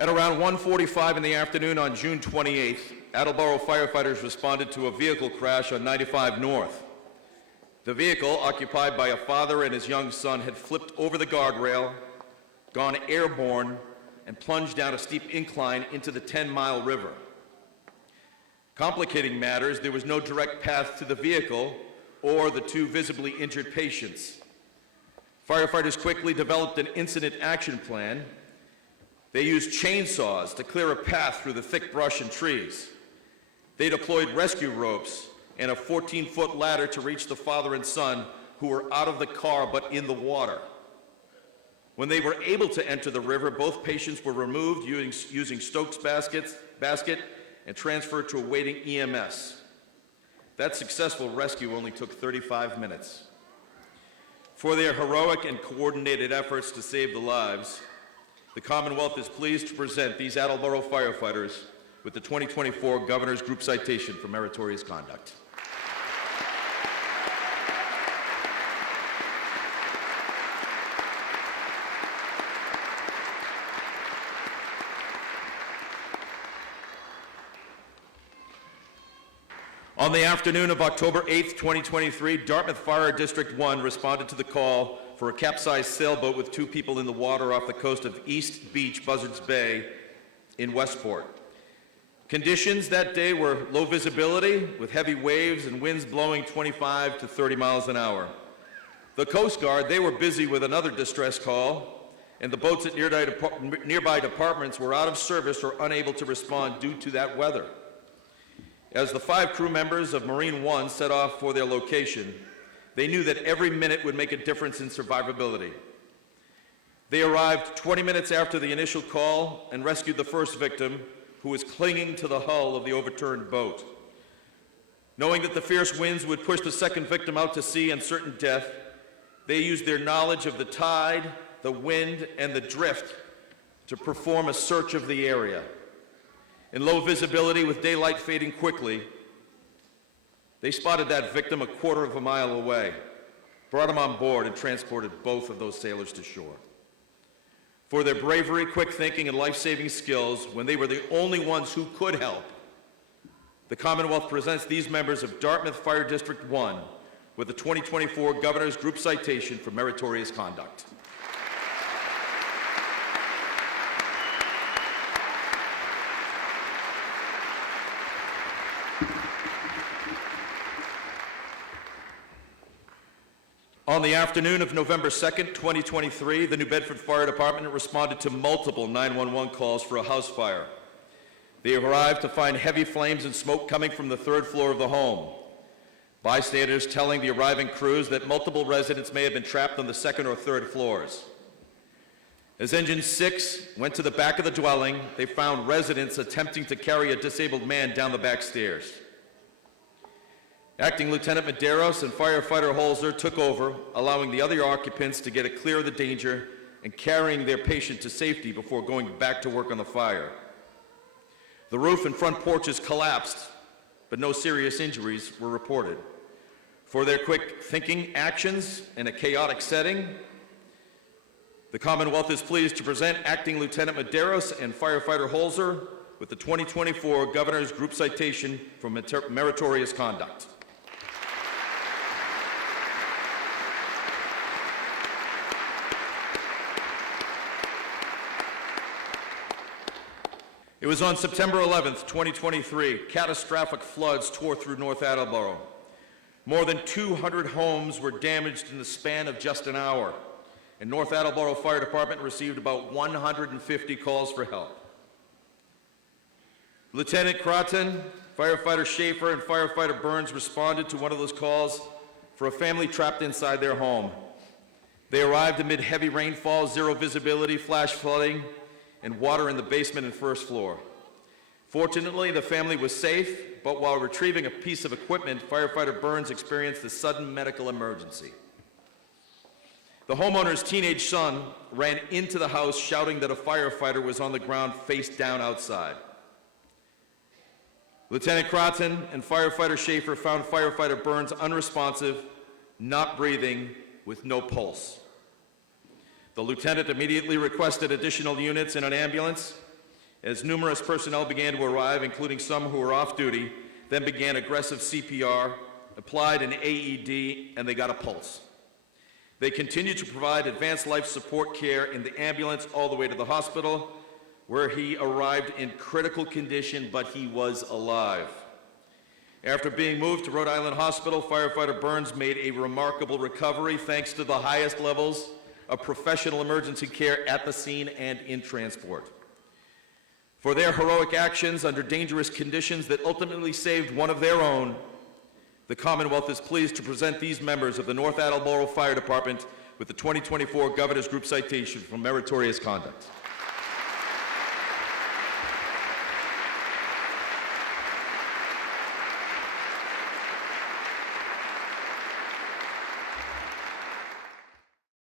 At around 1:45 in the afternoon on June 28th, Attleboro firefighters responded to a vehicle crash on 95 North. The vehicle, occupied by a father and his young son, had flipped over the guardrail, gone airborne, and plunged down a steep incline into the 10-mile river. Complicating matters, there was no direct path to the vehicle or the two visibly injured patients. Firefighters quickly developed an incident action plan. They used chainsaws to clear a path through the thick brush and trees. They deployed rescue ropes and a 14-foot ladder to reach the father and son who were out of the car but in the water. When they were able to enter the river, both patients were removed using Stokes basket and transferred to a waiting EMS. That successful rescue only took 35 minutes. For their heroic and coordinated efforts to save the lives, the Commonwealth is pleased to present these Attleboro firefighters with the 2024 Governor's Group Citation for Meritorious Conduct. On the afternoon of October 8th, 2023, Dartmouth Fire District 1 responded to the call for a capsized sailboat with 2 people in the water off the coast of East Beach, Buzzards Bay in Westport. Conditions that day were low visibility with heavy waves and winds blowing 25 to 30 miles an hour. The Coast Guard, they were busy with another distress call, and the boats at nearby departments were out of service or unable to respond due to that weather. As the 5 crew members of Marine One set off for their location, they knew that every minute would make a difference in survivability. They arrived 20 minutes after the initial call and rescued the first victim, who was clinging to the hull of the overturned boat. Knowing that the fierce winds would push the second victim out to sea and certain death, they used their knowledge of the tide, the wind, and the drift to perform a search of the area. In low visibility with daylight fading quickly, they spotted that victim a quarter of a mile away, brought him on board, and transported both of those sailors to shore. For their bravery, quick thinking, and life-saving skills, when they were the only ones who could help, the Commonwealth presents these members of Dartmouth Fire District 1 with the 2024 Governor's Group Citation for Meritorious Conduct. On the afternoon of November 2nd, 2023, the New Bedford Fire Department responded to multiple 911 calls for a house fire. They arrived to find heavy flames and smoke coming from the 3rd floor of the home. Bystanders telling the arriving crews that multiple residents may have been trapped on the 2nd or 3rd floors. As Engine 6 went to the back of the dwelling, they found residents attempting to carry a disabled man down the back stairs. Acting Lieutenant Medeiros and Firefighter Holzer took over, allowing the other occupants to get it clear of the danger and carrying their patient to safety before going back to work on the fire. The roof and front porches collapsed, but no serious injuries were reported. For their quick thinking actions in a chaotic setting, the Commonwealth is pleased to present Acting Lieutenant Medeiros and Firefighter Holzer with the 2024 Governor's Group Citation for Meritorious Conduct. It was on September 11th, 2023, catastrophic floods tore through North Attleboro. More than 200 homes were damaged in the span of just an hour, and North Attleboro Fire Department received about 150 calls for help. Lieutenant Crawton, Firefighter Schaefer, and Firefighter Burns responded to one of those calls for a family trapped inside their home. They arrived amid heavy rainfall, zero visibility, flash flooding, and water in the basement and 1st floor. Fortunately, the family was safe, but while retrieving a piece of equipment, Firefighter Burns experienced a sudden medical emergency. The homeowner's teenage son ran into the house shouting that a firefighter was on the ground face down outside. Lieutenant Crawton and Firefighter Schaefer found Firefighter Burns unresponsive, not breathing, with no pulse. The lieutenant immediately requested additional units and an ambulance. As numerous personnel began to arrive, including some who were off duty, then began aggressive CPR, applied an AED, and they got a pulse. They continued to provide advanced life support care in the ambulance all the way to the hospital, where he arrived in critical condition, but he was alive. After being moved to Rhode Island Hospital, firefighter Burns made a remarkable recovery thanks to the highest levels of professional emergency care at the scene and in transport. For their heroic actions under dangerous conditions that ultimately saved one of their own, the Commonwealth is pleased to present these members of the North Attleboro Fire Department with the 2024 Governor's Group Citation for meritorious conduct.